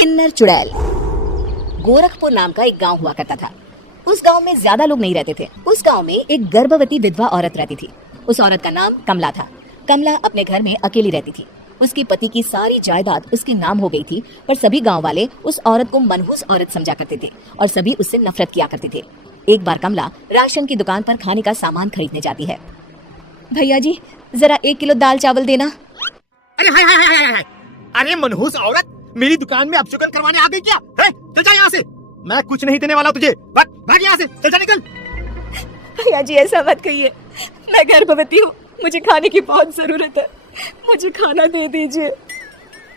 किन्नर चुड़ैल। गोरखपुर नाम का एक गांव हुआ करता था। उस गांव में ज्यादा लोग नहीं रहते थे। उस गांव में एक गर्भवती विधवा औरत रहती थी। उस औरत का नाम कमला था। कमला अपने घर में अकेली रहती थी। उसके पति की सारी जायदाद उसके नाम हो गई थी, पर सभी गांव वाले उस औरत को मनहूस औरत समझा करते थे और सभी उससे नफरत किया करते थे। एक बार कमला राशन की दुकान पर खाने का सामान खरीदने जाती है। भैया जी, जरा 1 किलो दाल चावल देना। अरे हाय हाय हाय हाय हाय, अरे मनहूस औरत, मेरी दुकान में अपशगुन करवाने आ गई क्या? चल जा यहाँ से, मैं कुछ नहीं देने वाला तुझे। भाग यहाँ से, चल जा, निकल। भैया जी ऐसा मत कहिए, मैं गर्भवती हूँ, मुझे खाने की बहुत जरूरत है, मुझे खाना दे दीजिए।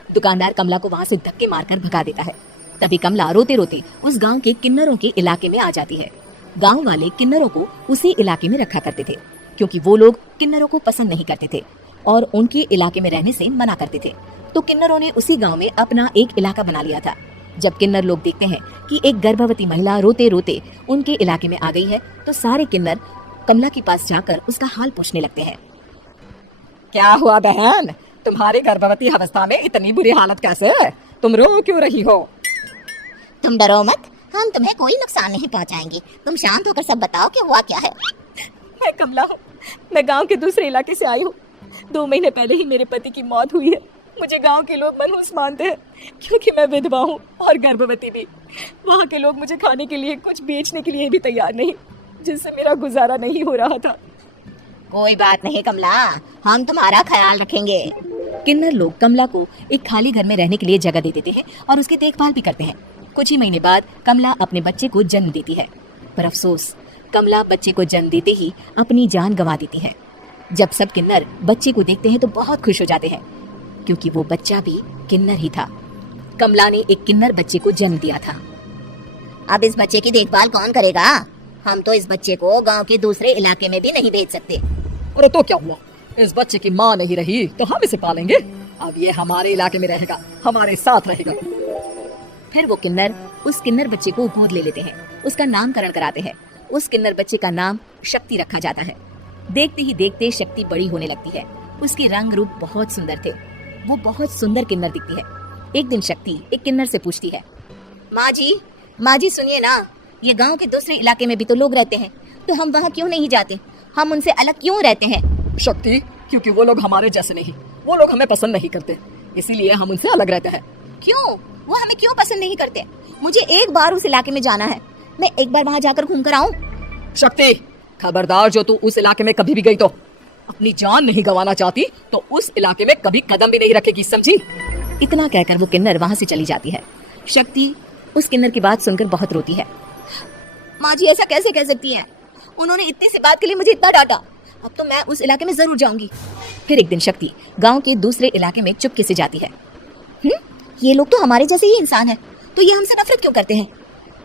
दुकानदार कमला को वहाँ से धक्के मारकर भगा देता है। तभी कमला रोते रोते उस गांव के किन्नरों के इलाके में आ जाती है। गांव वाले किन्नरों को उसी इलाके में रखा करते थे, क्योंकि वो लोग किन्नरों को पसंद नहीं करते थे और उनके इलाके में रहने से मना करते थे। तो किन्नरों ने उसी गांव में अपना एक इलाका बना लिया था। जब किन्नर लोग देखते हैं कि एक गर्भवती महिला रोते रोते उनके इलाके में आ गई है, तो सारे किन्नर कमला के पास जाकर उसका हाल पूछने लगते हैं। क्या हुआ बहन, तुम्हारी गर्भवती अवस्था में इतनी बुरी हालत कैसे है? तुम रो क्यों रही हो? तुम डरो मत, हम तुम्हें कोई नुकसान नहीं पहुंचाएंगे। तुम शांत होकर सब बताओ कि हुआ क्या है। मैं कमला हूँ, मैं गांव के दूसरे इलाके से आई हूँ। 2 महीने पहले ही मेरे पति की मौत हुई है। मुझे गांव के लोग मनहूस मानते हैं, क्योंकि मैं विधवा हूँ और गर्भवती भी। वहाँ के लोग मुझे खाने के लिए कुछ बेचने के लिए भी तैयार नहीं, जिससे मेरा गुजारा नहीं हो रहा था। कोई बात नहीं कमला, हम तुम्हारा ख्याल रखेंगे। किन्नर लोग कमला को एक खाली घर में रहने के लिए जगह दे देते हैं और उसकी देखभाल भी करते हैं। कुछ ही महीने बाद कमला अपने बच्चे को जन्म देती है, पर अफसोस, कमला बच्चे को जन्म देते ही अपनी जान गंवा देती है। जब सब किन्नर बच्चे को देखते हैं तो बहुत खुश हो जाते हैं, क्योंकि वो बच्चा भी किन्नर ही था। कमला ने एक किन्नर बच्चे को जन्म दिया था। अब इस बच्चे की देखभाल कौन करेगा? हम तो इस बच्चे को गांव के दूसरे इलाके में भी नहीं भेज सकते। अरे तो क्या हुआ, इस बच्चे की माँ नहीं रही तो हम इसे पालेंगे। अब ये हमारे इलाके में रहेगा, हमारे साथ रहेगा। फिर वो किन्नर उस किन्नर बच्चे को गोद ले लेते हैं, उसका नामकरण कराते हैं। उस किन्नर बच्चे का नाम शक्ति रखा जाता है। देखते ही देखते शक्ति बड़ी होने लगती है। उसके रंग रूप बहुत सुंदर थे। वो बहुत सुंदर किन्नर दिखती है। एक दिन शक्ति एक किन्नर से पूछती है, माँ जी सुनिए ना, ये गांव के दूसरे इलाके में भी तो लोग रहते हैं, तो हम वहाँ क्यों नहीं जाते? हम उनसे अलग क्यों रहते हैं? शक्ति, क्योंकि वो लोग हमारे जैसे नहीं, वो लोग हमें पसंद नहीं करते, इसीलिए हम उनसे अलग रहते हैं। क्यों? वो हमें क्यों पसंद नहीं करते? मुझे एक बार उस इलाके में जाना है, मैं एक बार वहाँ जाकर घूम कर आऊँ। शक्ति, खबरदार, जो तू उस इलाके में कभी भी गई तो अपनी जान नहीं गंवाना चाहती तो उस इलाके में कभी कदम भी नहीं रखेगी, समझी? इतना कहकर वो किन्नर वहाँ से चली जाती है। शक्ति उस किन्नर की बात सुनकर बहुत रोती है। माँ जी ऐसा कैसे कह सकती हैं? उन्होंने इतनी सी बात के लिए मुझे इतना डांटा, अब तो मैं उस इलाके में जरूर जाऊंगी। फिर एक दिन शक्ति गांव के दूसरे इलाके में चुपके से जाती है। ये लोग तो हमारे जैसे ही इंसान हैं, तो ये हमसे नफरत क्यों करते हैं?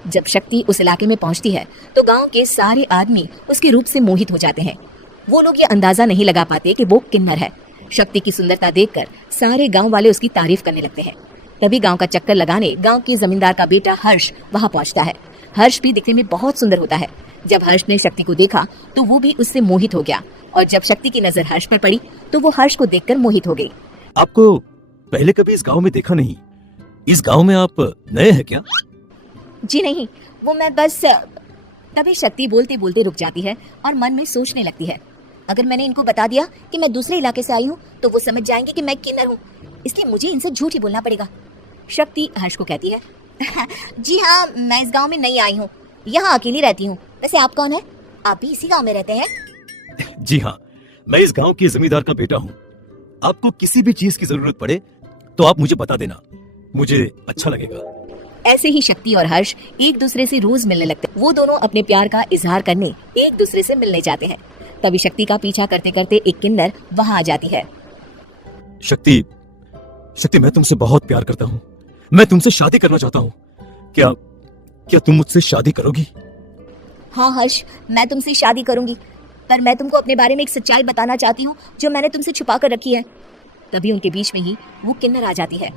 जब शक्ति उस इलाके में पहुंचती है तो गांव के सारे आदमी उसके रूप से मोहित हो जाते हैं। वो लोग ये अंदाजा नहीं लगा पाते कि वो किन्नर है। शक्ति की सुंदरता देखकर सारे गांव वाले उसकी तारीफ करने लगते हैं। तभी गांव का चक्कर लगाने गांव के जमींदार का बेटा हर्ष वहां पहुंचता है। हर्ष भी दिखने में बहुत सुंदर होता है। जब हर्ष ने शक्ति को देखा तो वो भी उससे मोहित हो गया, और जब शक्ति की नजर हर्ष पर पड़ी तो वो हर्ष को देखकर मोहित हो गई। आपको पहले कभी इस गांव में देखा नहीं। इस गांव में आप नए हैं क्या? जी नहीं, वो मैं बस। तभी शक्ति बोलते बोलते रुक जाती है और मन में सोचने लगती है, अगर मैंने इनको बता दिया कि मैं दूसरे इलाके से आई हूँ तो वो समझ जाएंगे कि मैं किन्नर हूँ, इसलिए मुझे इनसे झूठ ही बोलना पड़ेगा। शक्ति हर्ष को कहती है, जी हाँ, मैं इस गांव में नई आई हूँ, यहाँ अकेली रहती हूँ। वैसे आप कौन है? आप भी इसी गांव में रहते हैं? जी हाँ, मैं इस गांव के जमींदार का बेटा हूँ। आपको किसी भी चीज की जरूरत पड़े तो आप मुझे बता देना, मुझे अच्छा लगेगा। ऐसे ही शक्ति और हर्ष एक दूसरे से रोज मिलने लगते। वो दोनों अपने प्यार का इजहार करने एक दूसरे से मिलने जाते हैं। तभी शक्ति का पीछा करते करते एक किन्नर वहां आ जाती है। शक्ति, मैं तुमसे बहुत प्यार करता हूँ। मैं तुमसे शादी करना चाहता हूँ। क्या तुम मुझसे शादी करोगी? हाँ हर्ष, मैं तुमसे शादी करूंगी, पर मैं तुमको अपने बारे में एक सच्चाई बताना चाहती हूँ जो मैंने तुमसे छुपा कर रखी है। तभी उनके बीच में ही वो किन्नर आ जाती है।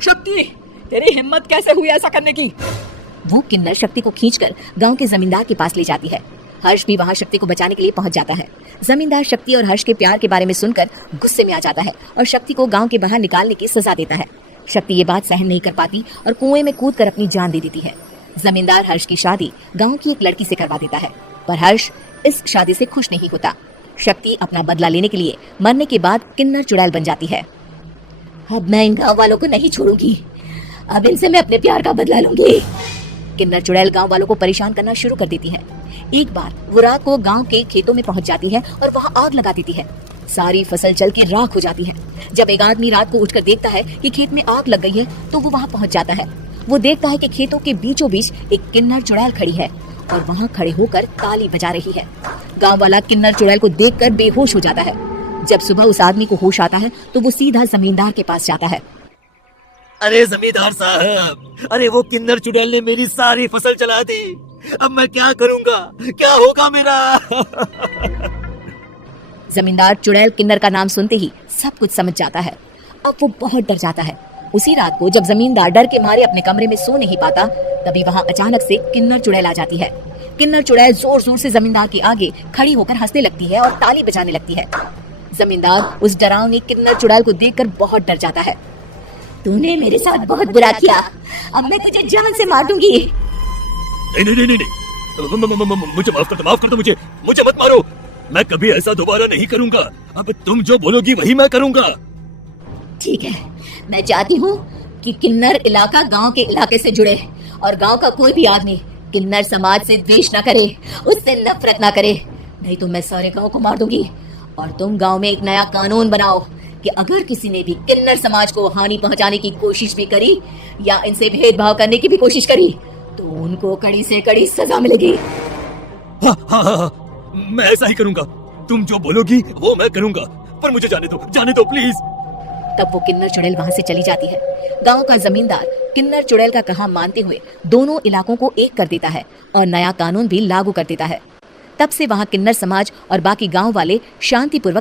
शक्ति, तेरी हिम्मत कैसे हुई ऐसा करने की? वो किन्नर शक्ति को खींचकर गांव के जमींदार के पास ले जाती है। हर्ष भी वहां शक्ति को बचाने के लिए पहुंच जाता है। जमींदार शक्ति और हर्ष के प्यार के बारे में सुनकर गुस्से में आ जाता है और शक्ति को गांव के बाहर निकालने की सजा देता है। शक्ति ये बात सहन नहीं कर पाती और कुएं में कूदकर अपनी जान दे देती है। जमींदार हर्ष की शादी गांव की एक लड़की से करवा देता है, पर हर्ष इस शादी से खुश नहीं होता। शक्ति अपना बदला लेने के लिए मरने के बाद किन्नर चुड़ैल बन जाती है। अब मैं इन गांव वालों को नहीं छोड़ूंगी, अब इनसे मैं अपने प्यार का बदला लूंगी। किन्नर चुड़ैल गांव वालों को परेशान करना शुरू कर देती है। एक बार वो रात को गांव के खेतों में पहुंच जाती है और वहां आग लगा देती है। सारी फसल जल के राख हो जाती है। जब एक आदमी रात को उठकर देखता है कि खेत में आग लग गई है तो वो वहां पहुंच जाता है। वो देखता है कि खेतों के बीचों बीच एक किन्नर चुड़ैल खड़ी है और वहां खड़े होकर ताली बजा रही है। गांव वाला किन्नर चुड़ैल को देखकर बेहोश हो जाता है। जब सुबह उस आदमी को होश आता है तो वो सीधा जमींदार के पास जाता है। अरे जमींदार साहब, अरे वो किन्नर चुड़ैल ने मेरी सारी फसल जला दी। अब मैं क्या करूंगा, क्या होगा मेरा? जमींदार चुड़ैल किन्नर का नाम सुनते ही सब कुछ समझ जाता है। अब वो बहुत डर जाता है। उसी रात को जब जमींदार डर के मारे अपने कमरे में सो नहीं पाता, तभी वहां अचानक से किन्नर चुड़ैल आ जाती है। किन्नर चुड़ैल जोर जोर से जमींदार के आगे खड़ी होकर हंसने लगती है और ताली बजाने लगती है। जमींदार उस डरावनी किन्नर चुड़ैल को देखकर बहुत डर जाता है। तूने मेरे साथ बहुत बुरा किया, अब मैं तुझे जान से मार दूंगी। नहीं नहीं नहीं नहीं, मुझे माफ कर दो, मुझे मत मारो। मैं कभी ऐसा दोबारा नहीं करूंगा। अब तुम जो बोलोगी वही मैं करूंगा। ठीक है, मैं चाहती हूँ कि किन्नर इलाका गांव के इलाके से जुड़े और गांव का कोई भी आदमी किन्नर समाज से द्वेष न करे, उससे नफरत न करे, नहीं तो मैं सारे गांव को मार दूंगी। और तुम गांव में एक नया कानून बनाओ कि अगर किसी ने भी किन्नर समाज को हानि पहुंचाने की कोशिश भी करी या इनसे भेदभाव करने की भी कोशिश करी तो उनको कड़ी से कड़ी सजा मिलेगी। हाँ, मैं ऐसा ही करूंगा। तुम जो बोलोगी वो मैं करूंगा, पर मुझे जाने दो प्लीज। तब वो किन्नर चुड़ैल वहां से चली जाती है। गांव का जमींदार किन्नर चुड़ैल का कहा मानते हुए दोनों इलाकों को एक कर देता है और नया कानून भी लागू कर देता है। तब से वहां किन्नर समाज और बाकी गांव वाले शांतिपूर्वक